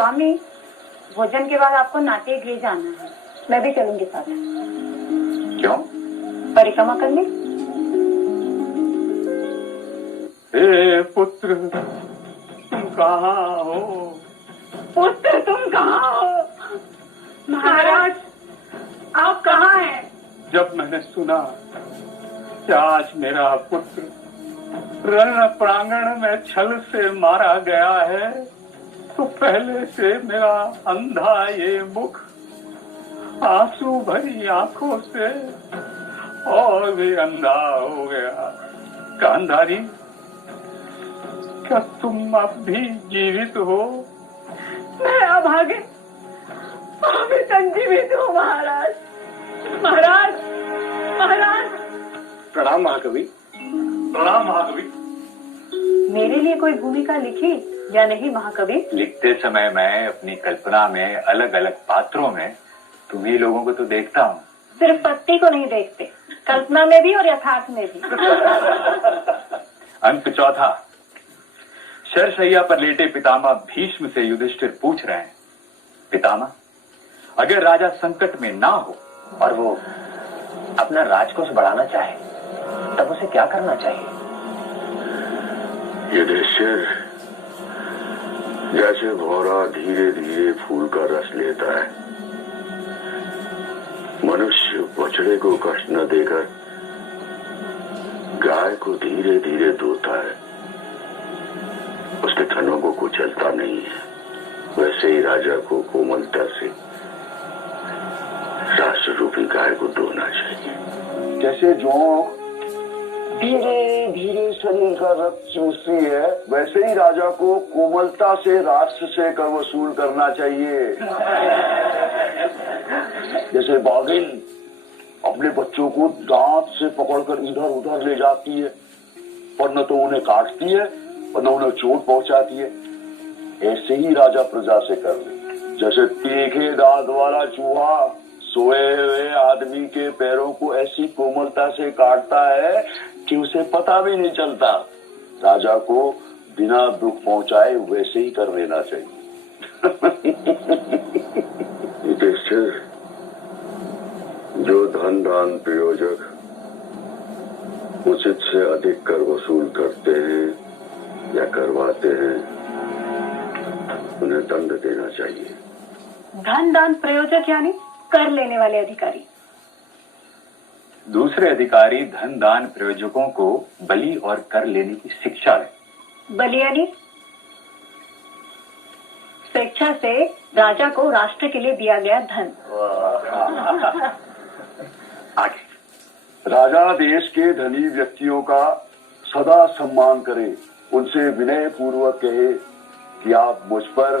स्वामी, भोजन के बाद आपको नाट्य गृह जाना है। मैं भी चलूंगी साथ। क्यों? परिक्रमा करने। हे पुत्र, तुम कहाँ हो? पुत्र, तुम कहाँ हो? महाराज, आप कहाँ हैं? जब मैंने सुना कि आज मेरा पुत्र रण प्रांगण में छल से मारा गया है, तो पहले से मेरा अंधा ये मुख आंसू भरी आंखों से और भी अंधा हो गया। गांधारी, क्या तुम अब भी जीवित हो? मैं अभागे अभी संजीवित हूँ महाराज। महाराज, महाराज। प्रणाम महाकवि। प्रणाम महाकवि। मेरे लिए कोई भूमिका लिखी या नहीं महाकवि? लिखते समय मैं अपनी कल्पना में अलग अलग पात्रों में तुम्ही लोगों को तो देखता हूँ। सिर्फ पत्ती को नहीं देखते, कल्पना में भी और यथार्थ में भी। अंक चौथा। शरशैया पर लेटे पितामह भीष्म से युधिष्ठिर पूछ रहे हैं, पितामह, अगर राजा संकट में ना हो और वो अपना राजकोष बढ़ाना चाहे, तब उसे क्या करना चाहिए? युधिष्ठिर, जैसे भौरा धीरे धीरे फूल का रस लेता है, मनुष्य बछड़े को कष्ट न देकर गाय को धीरे धीरे धोता है, उसके थनों को कुचलता नहीं है, वैसे ही राजा को कोमलता से राष्ट्र रूपी गाय को धोना चाहिए। जैसे जो धीरे धीरे शरीर का रक्त चूसती है, वैसे ही राजा को कोमलता से राष्ट्र से कर वसूल करना चाहिए। जैसे बाघिन अपने बच्चों को दांत से पकड़कर इधर उधर ले जाती है, पर न तो उन्हें काटती है और न उन्हें चोट पहुंचाती है, ऐसे ही राजा प्रजा से कर ले। जैसे तीखे दांत वाला चूहा सोए हुए आदमी के पैरों को ऐसी कोमलता से काटता है कि उसे पता भी नहीं चलता, राजा को बिना दुख पहुंचाए वैसे ही कर लेना चाहिए। युधिष्ठिर, जो धन दान प्रयोजक उचित से अधिक कर वसूल करते हैं या करवाते हैं, उन्हें दंड देना चाहिए। धन दान प्रयोजक यानी कर लेने वाले अधिकारी। दूसरे अधिकारी धन दान प्रयोजकों को बलि और कर लेने की शिक्षा है। बलि यानी स्वेच्छा से राजा को राष्ट्र के लिए दिया गया धन। आगे। राजा देश के धनी व्यक्तियों का सदा सम्मान करे, उनसे विनय पूर्वक कहे कि आप मुझ पर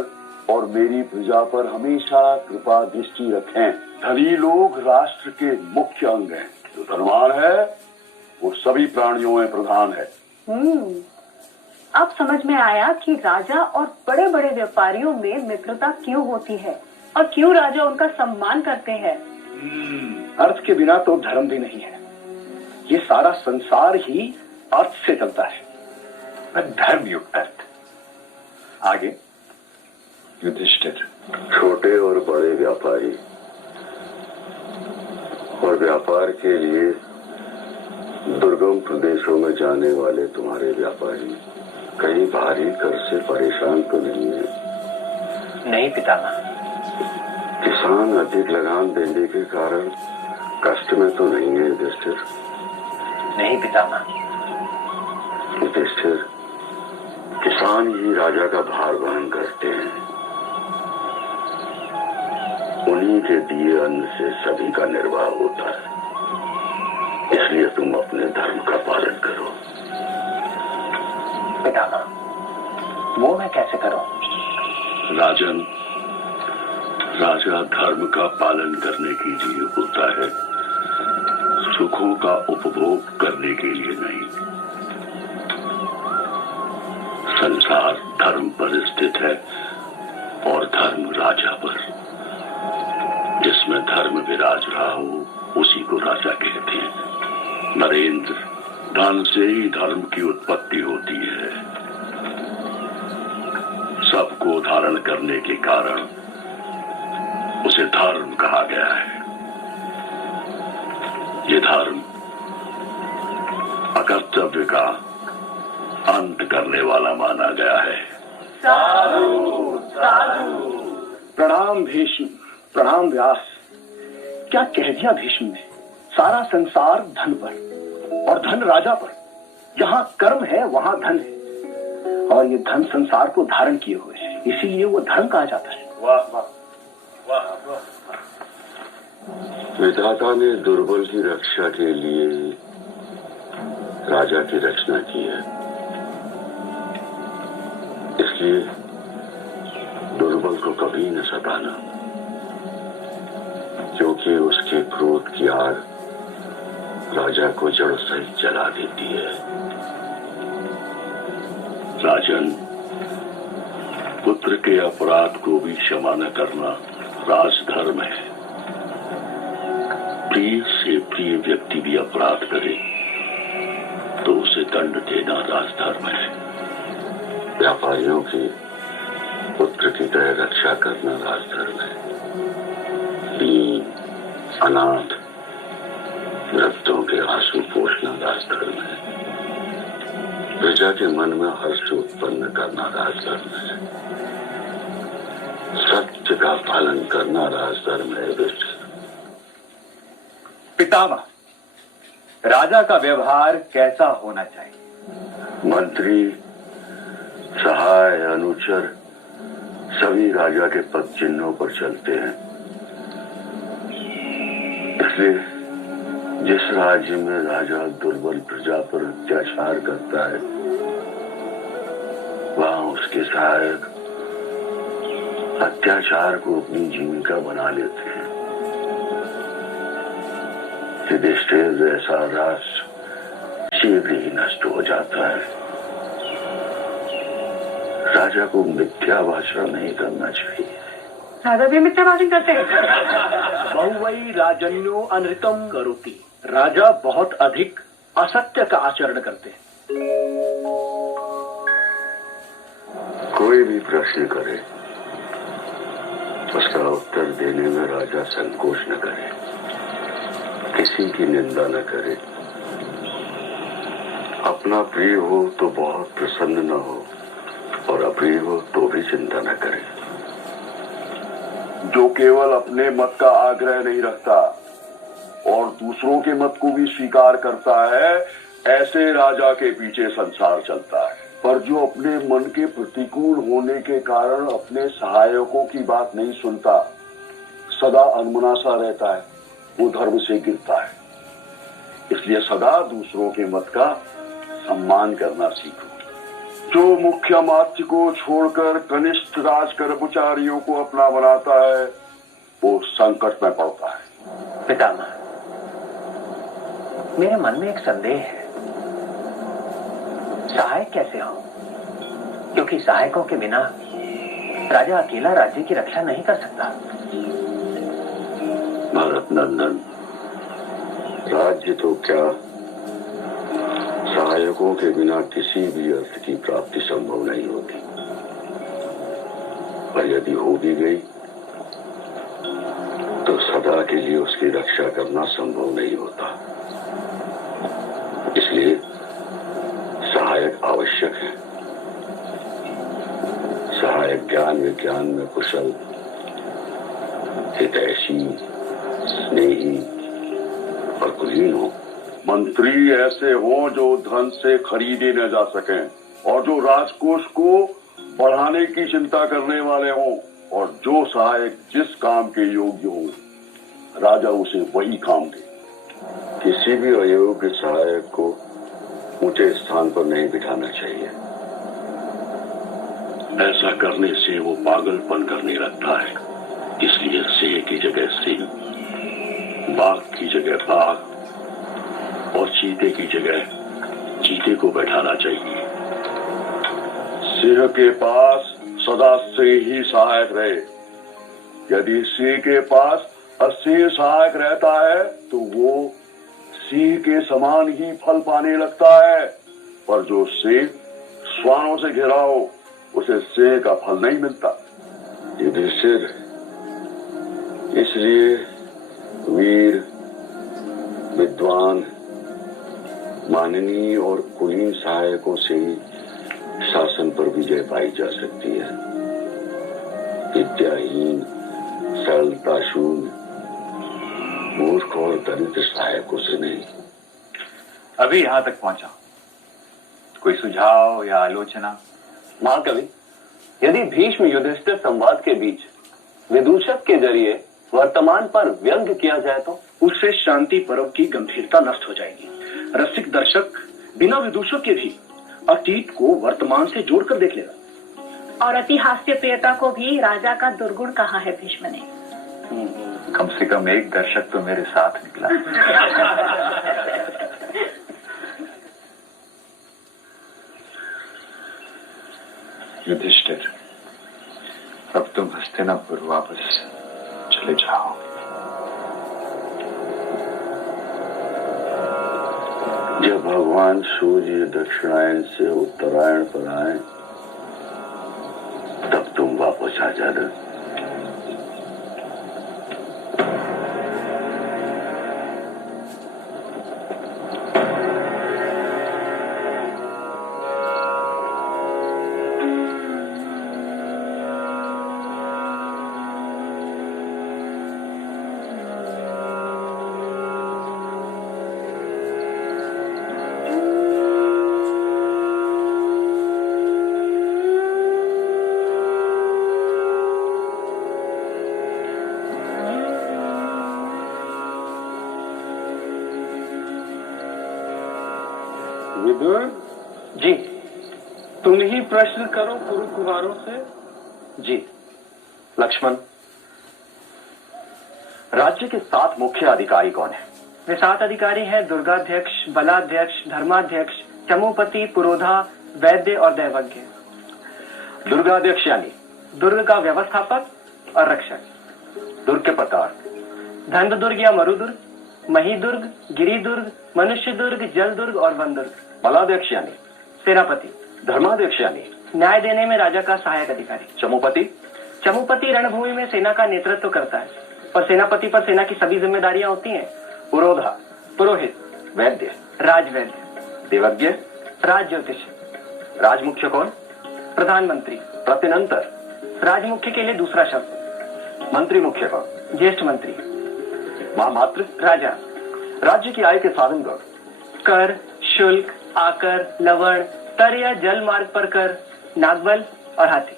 और मेरी प्रजा पर हमेशा कृपा दृष्टि रखें। धनी लोग राष्ट्र के मुख्य अंग हैं। जो धनवान है वो सभी प्राणियों में प्रधान है। अब समझ में आया कि राजा और बड़े बड़े व्यापारियों में मित्रता क्यों होती है और क्यों राजा उनका सम्मान करते हैं। अर्थ के बिना तो धर्म भी नहीं है। ये सारा संसार ही अर्थ से चलता है। धर्म युक्त अर्थ। आगे। युधिष्ठिर, छोटे और बड़े व्यापारी और व्यापार के लिए दुर्गम प्रदेशों में जाने वाले तुम्हारे व्यापारी कहीं भारी कर से परेशान तो नहीं है? नहीं पितामह। किसान अधिक लगान देने के कारण कष्ट में तो नहीं है युधिष्ठिर? नहीं पितामह। युधिष्ठिर, किसान ही राजा का भार वहन करते हैं, उन्हीं के दिए अन्न से सभी का निर्वाह होता है, इसलिए तुम अपने धर्म का पालन करो। पितामह, वो मैं कैसे करूं? राजन, राजा धर्म का पालन करने के लिए होता है, सुखों का उपभोग करने के लिए नहीं। संसार धर्म पर स्थित है और धर्म राजा पर। जिसमें धर्म विराज रहा हो उसी को राजा कहते हैं। नरेंद्र, धन से ही धर्म की उत्पत्ति होती है। सबको धारण करने के कारण उसे धर्म कहा गया है। ये धर्म अकर्तव्य का अंत करने वाला माना गया है। प्रणाम भीष्म, प्रणाम व्यास। क्या कह दिया भीष्म ने? सारा संसार धन पर और धन राजा पर। जहाँ कर्म है वहाँ धन है और ये धन संसार को धारण किए हुए है, इसीलिए वो धर्म कहा जाता है। वाह वाह वाह वाह। विधाता ने दुर्बल की रक्षा के लिए राजा की रचना की है, इसलिए दुर्बल को कभी न सताना, क्योंकि उसके क्रोध की आग राजा को जड़ सहित जला देती है। राजन, पुत्र के अपराध को भी क्षमा न करना राजधर्म है। प्रिय से प्रिय व्यक्ति भी अपराध करे तो उसे दंड देना राजधर्म है। व्यापारियों की पुत्र की तरह रक्षा करना राजधर्म है। दीन, अनाथ, वृद्धों के आंसू पोंछना राजधर्म है। प्रजा के मन में हर्ष उत्पन्न करना राजधर्म है। सत्य का पालन करना राजधर्म है। पितामह, राजा का व्यवहार कैसा होना चाहिए? मंत्री, सहाय, अनुचर सभी राजा के पद चिन्हों पर चलते हैं। इसलिए जिस राज्य में राजा दुर्बल प्रजा पर अत्याचार करता है, वहां उसके सहायक अत्याचार को अपनी जीविका बना लेते हैं। युधिष्ठिर जैसा राष्ट्र शीघ्र ही नष्ट हो जाता है। राजा को मिथ्या भाषण नहीं करना चाहिए। राजा भी मिथ्या भाषण करते हैं। बहुवई राजन्यो अनृतम करोति। राजा बहुत अधिक असत्य का आचरण करते हैं। कोई भी प्रश्न करे, उसका उत्तर देने में राजा संकोच न करे, किसी की निंदा न करे। अपना प्रिय हो तो बहुत प्रसन्न न हो और अप्रिय हो तो भी चिंता न करे। जो केवल अपने मत का आग्रह नहीं रखता और दूसरों के मत को भी स्वीकार करता है, ऐसे राजा के पीछे संसार चलता है। पर जो अपने मन के प्रतिकूल होने के कारण अपने सहायकों की बात नहीं सुनता, सदा अनमनासा रहता है, वो धर्म से गिरता है। इसलिए सदा दूसरों के मत का सम्मान करना सीखो। जो मुख्य मात्य को छोड़कर कनिष्ठ राज कर्मचारियों को अपना बनाता है, वो संकट में पड़ता है। पितामह, मेरे मन में एक संदेह है। सहायक कैसे हो? क्योंकि सहायकों के बिना राजा अकेला राज्य की रक्षा नहीं कर सकता। भरत नंदन, राज्य तो क्या, सहायकों के बिना किसी भी अर्थ की प्राप्ति संभव नहीं होती। पर यदि हो भी गई तो सदा के लिए उसकी रक्षा करना संभव नहीं होता। इसलिए सहायक आवश्यक है। सहायक ज्ञान विज्ञान में कुशल, हितैषी, स्नेही और कुलीन हो। मंत्री ऐसे हों जो धन से खरीदे न जा सकें और जो राजकोष को बढ़ाने की चिंता करने वाले हों, और जो सहायक जिस काम के योग्य हो, राजा उसे वही काम दे। किसी भी अयोग्य सहायक को ऊंचे स्थान पर नहीं बिठाना चाहिए। ऐसा करने से वो पागलपन करने लगता है। इसलिए सिंह की जगह सिंह, बाघ की जगह बाघ और चीते की जगह चीते को बैठाना चाहिए। सिंह के पास सदा से ही सहायक रहे। यदि सिंह के पास 80 सहायक रहता है तो वो सिंह के समान ही फल पाने लगता है। पर जो सिंह श्वानों से घिरा हो, उसे सिंह का फल नहीं मिलता। युधिष्ठिर, इसलिए वीर, विद्वान, माननीय और कुलीन सहायकों से ही शासन पर विजय पाई जा सकती है। विद्याहीन, सरलता शून्य, मूर्ख और दरिद्र सहायकों से नहीं। अभी यहां तक पहुंचा, कोई सुझाव या आलोचना? महाकवि, यदि भीष्म युधिष्ठिर संवाद के बीच विदूषक के जरिए वर्तमान पर व्यंग किया जाए तो उससे शांति पर्व की गंभीरता नष्ट हो जाएगी। रसिक दर्शक बिना विदूषक के भी अतीत को वर्तमान से जोड़कर देख लेगा। और अति हास्य प्रियता को भी राजा का दुर्गुण कहा है भीष्म ने। कम से कम एक दर्शक तो मेरे साथ निकला। युधिष्ठिर, अब तुम हस्तिनापुर वापस चले जाओ। जब भगवान सूर्य दक्षिणायन से उत्तरायण पर आए तब तुम वापस आ जाना। विदुर जी। तुम ही प्रश्न करो कुरु कुमारों से। जी लक्ष्मण, राज्य के 7 मुख्य अधिकारी कौन है? वे 7 अधिकारी हैं: दुर्गाध्यक्ष, बलाध्यक्ष, धर्माध्यक्ष, चमूपति, पुरोधा, वैद्य और दैवज्ञ। दुर्गाध्यक्ष यानी दुर्ग का व्यवस्थापक और रक्षक। दुर्ग के प्रकार? धन दुर्ग या मरुदुर्ग, मही दुर्ग, गिरी दुर्ग, मनुष्य दुर्ग, जल दुर्ग और वन दुर्ग। बलाध्यक्ष यानी? सेनापति। धर्माध्यक्ष यानी? न्याय देने में राजा का सहायक अधिकारी। चमूपति? चमूपति रणभूमि में सेना का नेतृत्व करता है और सेनापति पर सेना की सभी जिम्मेदारियां होती हैं। पुरोधा? पुरोहित। वैद्य? राजवैद्य। देवज्ञ? राज ज्योतिष। राजमुख्य कौन? प्रधानमंत्री। प्रतिनंतर? राजमुख्य के लिए दूसरा शब्द। मंत्री मुख्य कौन? ज्येष्ठ मंत्री। महामात्र? राजा। राज्य की आय के साधन कौन? कर, शुल्क, आकर, लवण, तर या जल मार्ग पर कर, नागबल और हाथी।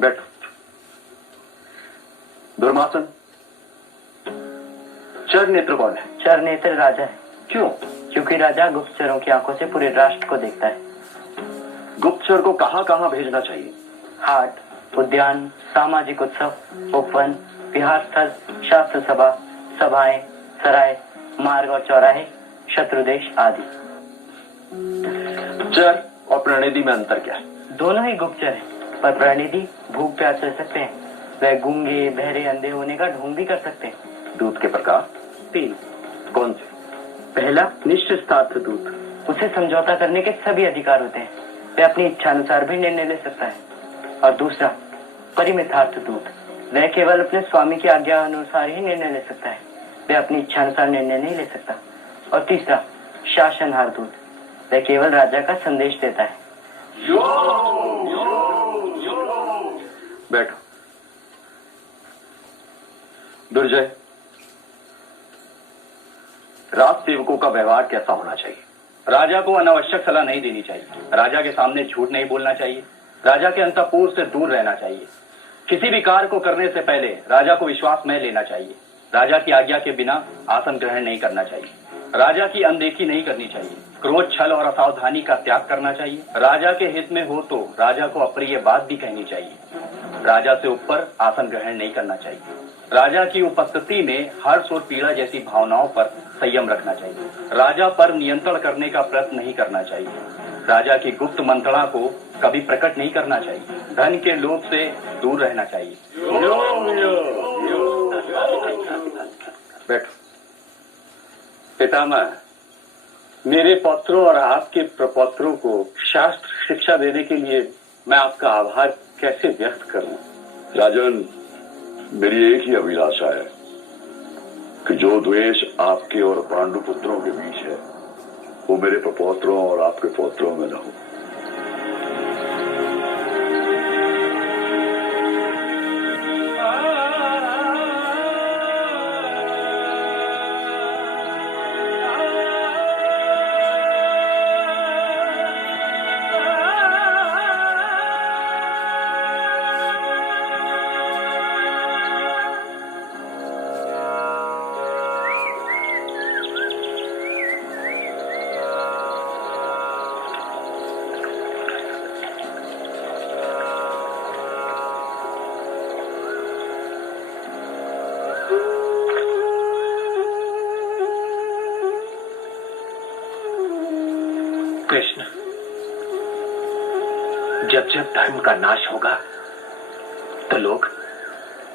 बैठो। दुर्मासन, चर नेत्र कौन है? चर नेत्र राजा है। क्यों? क्योंकि राजा गुप्तचरों की आंखों से पूरे राष्ट्र को देखता है। गुप्तचर को कहां कहां भेजना चाहिए? हाट, उद्यान, सामाजिक उत्सव, उपवन, विहार स्थल, शास्त्र सभा, सभाएं, सराय, मार्ग और चौराहे, शत्रु देश आदि। चर और प्रणिधि में अंतर क्या है? दोनों ही गुप्तचर हैं, पर प्रणिधि भूख प्यास रह सकते हैं। वह गूंगे, बहरे, अंधे होने का ढोंग भी कर सकते हैं। दूत के प्रकार? 3। कौन से? पहला, निश्चितार्थ दूत। उसे समझौता करने के सभी अधिकार होते हैं। वह अपनी इच्छा अनुसार भी निर्णय ले सकता है। और दूसरा, परिमितार्थ दूत। वह केवल अपने स्वामी की आज्ञा अनुसार ही निर्णय ले सकता है। वह अपनी इच्छा अनुसार निर्णय नहीं ले सकता। और तीसरा, शासनहार दूत। वह केवल राजा का संदेश देता है। बैठो। दुर्जय, राज सेवकों का व्यवहार कैसा होना चाहिए? राजा को अनावश्यक सलाह नहीं देनी चाहिए। राजा के सामने झूठ नहीं बोलना चाहिए। राजा के अंतःपुर से दूर रहना चाहिए। किसी भी कार्य को करने से पहले राजा को विश्वास में लेना चाहिए। राजा की आज्ञा के बिना आसन ग्रहण नहीं करना चाहिए। राजा की अनदेखी नहीं करनी चाहिए। क्रोध, छल और असावधानी का त्याग करना चाहिए। राजा के हित में हो तो राजा को अप्रिय बात भी कहनी चाहिए। राजा से ऊपर आसन ग्रहण नहीं करना चाहिए। राजा की उपस्थिति में हर्ष और पीड़ा जैसी भावनाओं पर संयम रखना चाहिए। राजा पर नियंत्रण करने का प्रयत्न नहीं करना चाहिए। राजा की गुप्त मंत्रणा को कभी प्रकट नहीं करना चाहिए। धन के लोभ से दूर रहना चाहिए। बैठो। पितामह, मेरे पौत्रों और आपके प्रपौत्रों को शास्त्र शिक्षा देने के लिए मैं आपका आभार कैसे व्यक्त करूं? राजन, मेरी एक ही अभिलाषा है कि जो द्वेष आपके और पांडु पुत्रों के बीच है वो मेरे प्रपौत्रों और आपके पौत्रों में न हो। कृष्ण, जब जब धर्म का नाश होगा तो लोग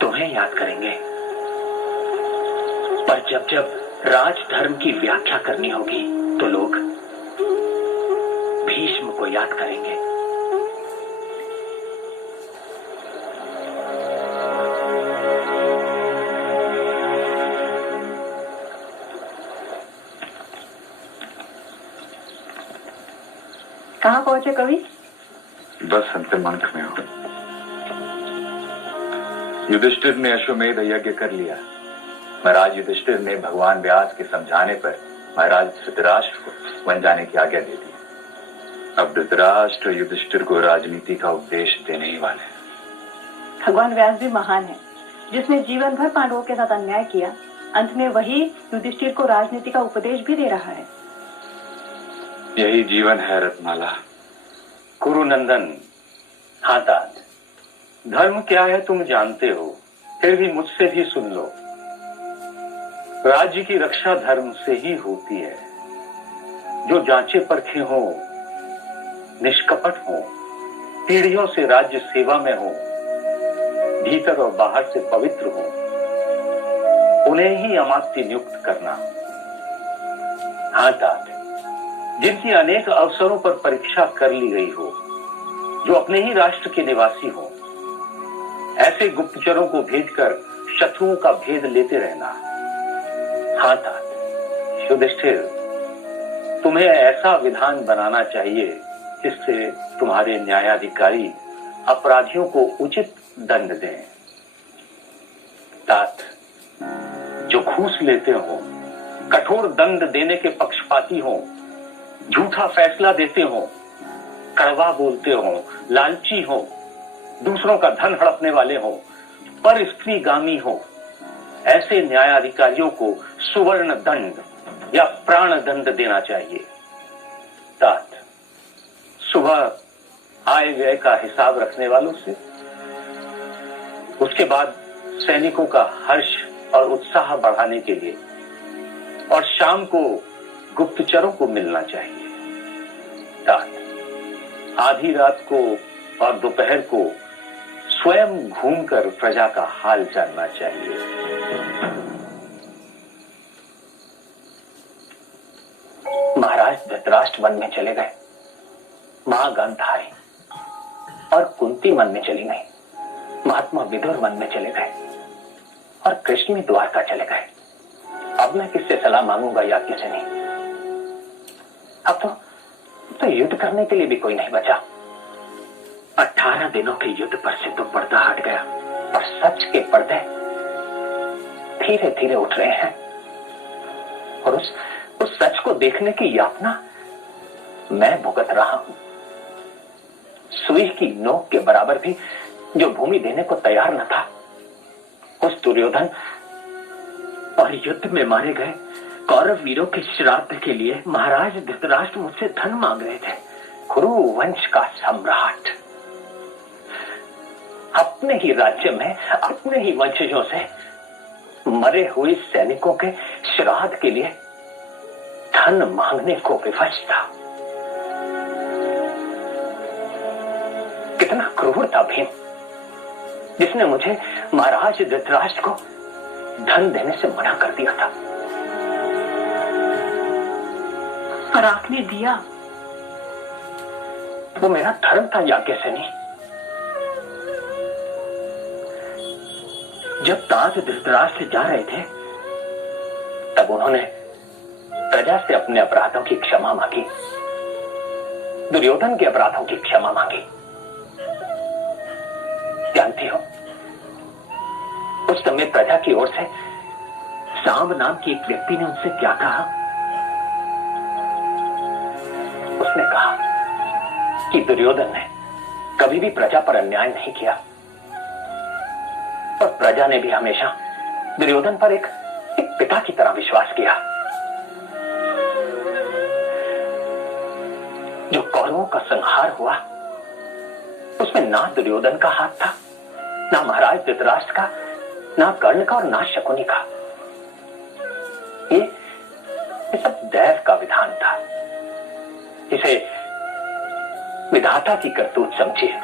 तुम्हें याद करेंगे, पर जब जब राज धर्म की व्याख्या करनी होगी तो लोग भीष्म को याद करेंगे। कहाँ पहुंचे कवि? बस अंतिम अंक में हो। युधिष्ठिर ने अश्वमेध यज्ञ कर लिया। महाराज युधिष्ठिर ने भगवान व्यास के समझाने पर महाराज धृतराष्ट्र को वन जाने की आज्ञा दे दी। अब धृतराष्ट्र युधिष्ठिर को राजनीति का उपदेश देने ही वाले हैं। भगवान व्यास भी महान है, जिसने जीवन भर पांडवों के साथ अन्याय किया, अंत में वही युधिष्ठिर को राजनीति का उपदेश भी दे रहा है। यही जीवन है रत्नमाला। कुरुनंदन, हाँ तात, धर्म क्या है तुम जानते हो, फिर भी मुझसे भी सुन लो। राज्य की रक्षा धर्म से ही होती है। जो जांचे परखे हो, निष्कपट हो, पीढ़ियों से राज्य सेवा में हो, भीतर और बाहर से पवित्र हो, उन्हें ही अमात्य नियुक्त करना। हाँ तात, जिनकी अनेक अवसरों पर परीक्षा कर ली गई हो, जो अपने ही राष्ट्र के निवासी हो, ऐसे गुप्तचरों को भेजकर शत्रुओं का भेद लेते रहना। हाँ तात, युधिष्ठिर, तुम्हें ऐसा विधान बनाना चाहिए जिससे तुम्हारे न्यायाधिकारी अपराधियों को उचित दंड दें। तात, जो घूस लेते हो, कठोर दंड देने के पक्षपाती हो, झूठा फैसला देते हो, कड़वा बोलते हो, लालची हो, दूसरों का धन हड़पने वाले हो, पर स्त्रीगामी हो, ऐसे न्यायाधिकारियों को सुवर्ण दंड या प्राण दंड देना चाहिए। तात, सुबह आय व्यय का हिसाब रखने वालों से, उसके बाद सैनिकों का हर्ष और उत्साह बढ़ाने के लिए, और शाम को गुप्तचरों को मिलना चाहिए। तात, आधी रात को और दोपहर को स्वयं घूमकर प्रजा का हाल जानना चाहिए। महाराज धृतराष्ट्र वन में चले गए, मां गांधारी और कुंती वन में चली गई, महात्मा विदुर वन में चले गए और कृष्ण भी द्वारका चले गए। अब मैं किससे सलाह मांगूंगा या किसे नहीं? अब तो युद्ध करने के लिए भी कोई नहीं बचा। 18 दिनों के युद्ध पर से तो पर्दा हट गया, पर सच के पर्दे धीरे धीरे उठ रहे हैं, और उस सच को देखने की यातना मैं भुगत रहा हूं। सुई की नोक के बराबर भी जो भूमि देने को तैयार न था, उस दुर्योधन और युद्ध में मारे गए कौरव वीरों के श्राद्ध के लिए महाराज धृतराष्ट्र मुझसे धन मांग रहे थे। कुरु वंश का सम्राट अपने ही राज्य में अपने ही वंशजों से मरे हुए सैनिकों के श्राद्ध के लिए धन मांगने को विवश था। कितना क्रूर था भीम, जिसने मुझे महाराज धृतराष्ट्र को धन देने से मना कर दिया था। पर आपने दिया। वो मेरा धर्म था याज्ञसेनी। जब तात धृतराष्ट्र से जा रहे थे तब उन्होंने प्रजा से अपने अपराधों की क्षमा मांगी, दुर्योधन के अपराधों की क्षमा मांगी। जानती हो उस समय प्रजा की ओर से सांब नाम के एक व्यक्ति ने उनसे क्या कहा? उसने कहा कि दुर्योधन ने कभी भी प्रजा पर अन्याय नहीं किया और प्रजा ने भी हमेशा दुर्योधन पर एक पिता की तरह विश्वास किया। जो कौरवों का संहार हुआ उसमें ना दुर्योधन का हाथ था, ना महाराज धृतराष्ट्र का, ना कर्ण का और ना शकुनी का। ये सब दैव का विधान था। इसे विधाता की करतूत समझिए।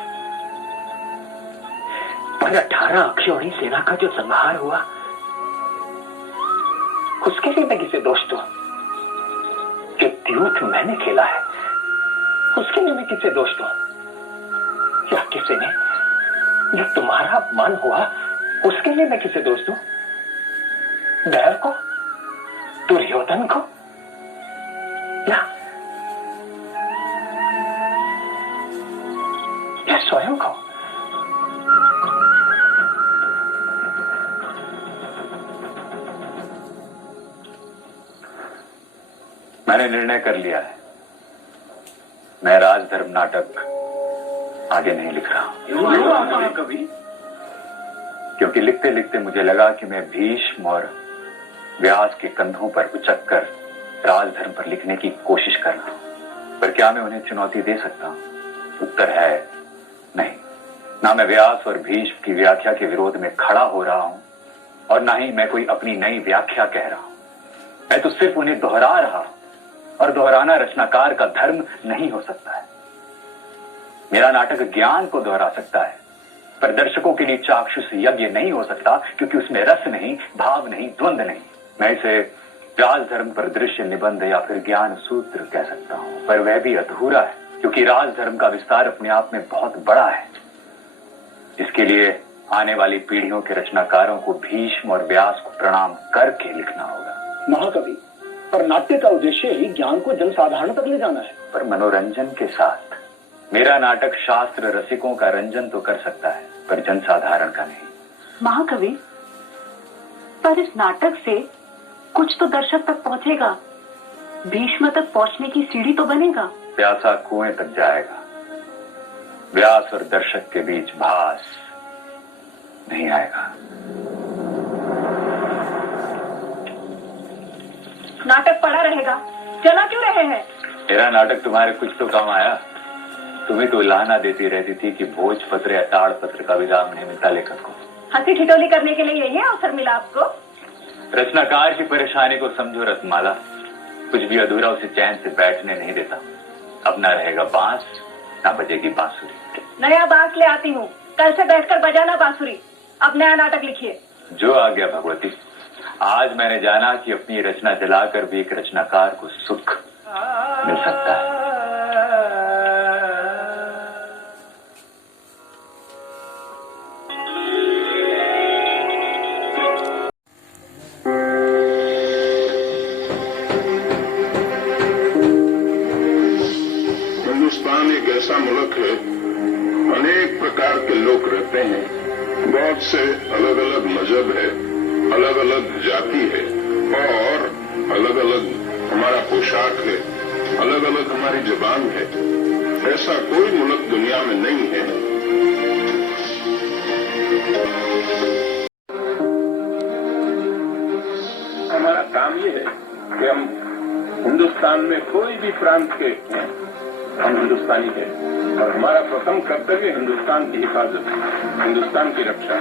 पर 18 अक्षौहिणी सेना का जो संहार हुआ उसके लिए मैं किसे दोष दूं? जो द्यूत मैंने खेला है उसके लिए मैं किसे दोष दूं? या किसी ने जो तुम्हारा अपमान हुआ उसके लिए मैं किसे दोष दूं? दैव को, दुर्योधन को, या स्वयं को? मैंने निर्णय कर लिया है, मैं राजधर्म नाटक आगे नहीं लिख रहा हूं। कभी क्योंकि लिखते लिखते मुझे लगा कि मैं भीष्म और व्यास के कंधों पर उचक कर राजधर्म पर लिखने की कोशिश कर रहा हूं। पर क्या मैं उन्हें चुनौती दे सकता हूं? उत्तर है नहीं। ना मैं व्यास और भीष्म की व्याख्या के विरोध में खड़ा हो रहा हूं और ना ही मैं कोई अपनी नई व्याख्या कह रहा हूं। मैं तो सिर्फ उन्हें दोहरा रहा हूं और दोहराना रचनाकार का धर्म नहीं हो सकता है। मेरा नाटक ज्ञान को दोहरा सकता है पर दर्शकों के लिए चाक्षुष यज्ञ नहीं हो सकता, क्योंकि उसमें रस नहीं, भाव नहीं, द्वंद नहीं। मैं इसे राजधर्म पर दृश्य निबंध या फिर ज्ञान सूत्र कह सकता हूं, पर वह भी अधूरा है क्योंकि राजधर्म का विस्तार अपने आप में बहुत बड़ा है। इसके लिए आने वाली पीढ़ियों के रचनाकारों को भीष्म और व्यास को प्रणाम करके लिखना होगा। महाकवि, पर नाट्य का उद्देश्य ही ज्ञान को जनसाधारण तक ले जाना है। पर मनोरंजन के साथ। मेरा नाटक शास्त्र रसिकों का रंजन तो कर सकता है पर जनसाधारण का नहीं। महाकवि, पर इस नाटक से कुछ तो दर्शक तक पहुंचेगा, भीष्म तक पहुंचने की सीढ़ी तो बनेगा। प्यासा कुएं तक जाएगा, व्यास और दर्शक के बीच भास नहीं आएगा। नाटक पड़ा रहेगा, चला क्यों रहे हैं? मेरा नाटक तुम्हारे कुछ तो काम आया। तुम्हें तो लाना देती रहती थी कि भोजपत्र या ताड़पत्र का विराम नहीं मिलता लेखक को। हंसी ठिठोली करने के लिए यही अवसर मिला आपको? रचनाकार की परेशानी को समझो रत्नमाला। कुछ भी अधूरा उसे चैन से बैठने नहीं देता। अब ना रहेगा बांस, ना बजेगी बांसुरी। नया बांस ले आती हूँ, कल से बैठकर बजाना बांसुरी। अब नया नाटक लिखिए। जो आ गया भगवती। आज मैंने जाना कि अपनी रचना जलाकर भी एक रचनाकार को सुख मिल सकता है। हिंदुस्तान एक ऐसा मुल्क है, अनेक प्रकार के लोग रहते हैं, बहुत से अलग अलग मजहब है, अलग अलग जाति है और अलग अलग हमारा पोशाक है, अलग अलग हमारी जुबान है। ऐसा कोई मुल्क दुनिया में नहीं है। हमारा काम ये है कि हम हिंदुस्तान में कोई भी प्रांत के हैं, हम हिंदुस्तानी हैं और हमारा प्रथम कर्तव्य हिंदुस्तान की हिफाजत, हिंदुस्तान की रक्षा।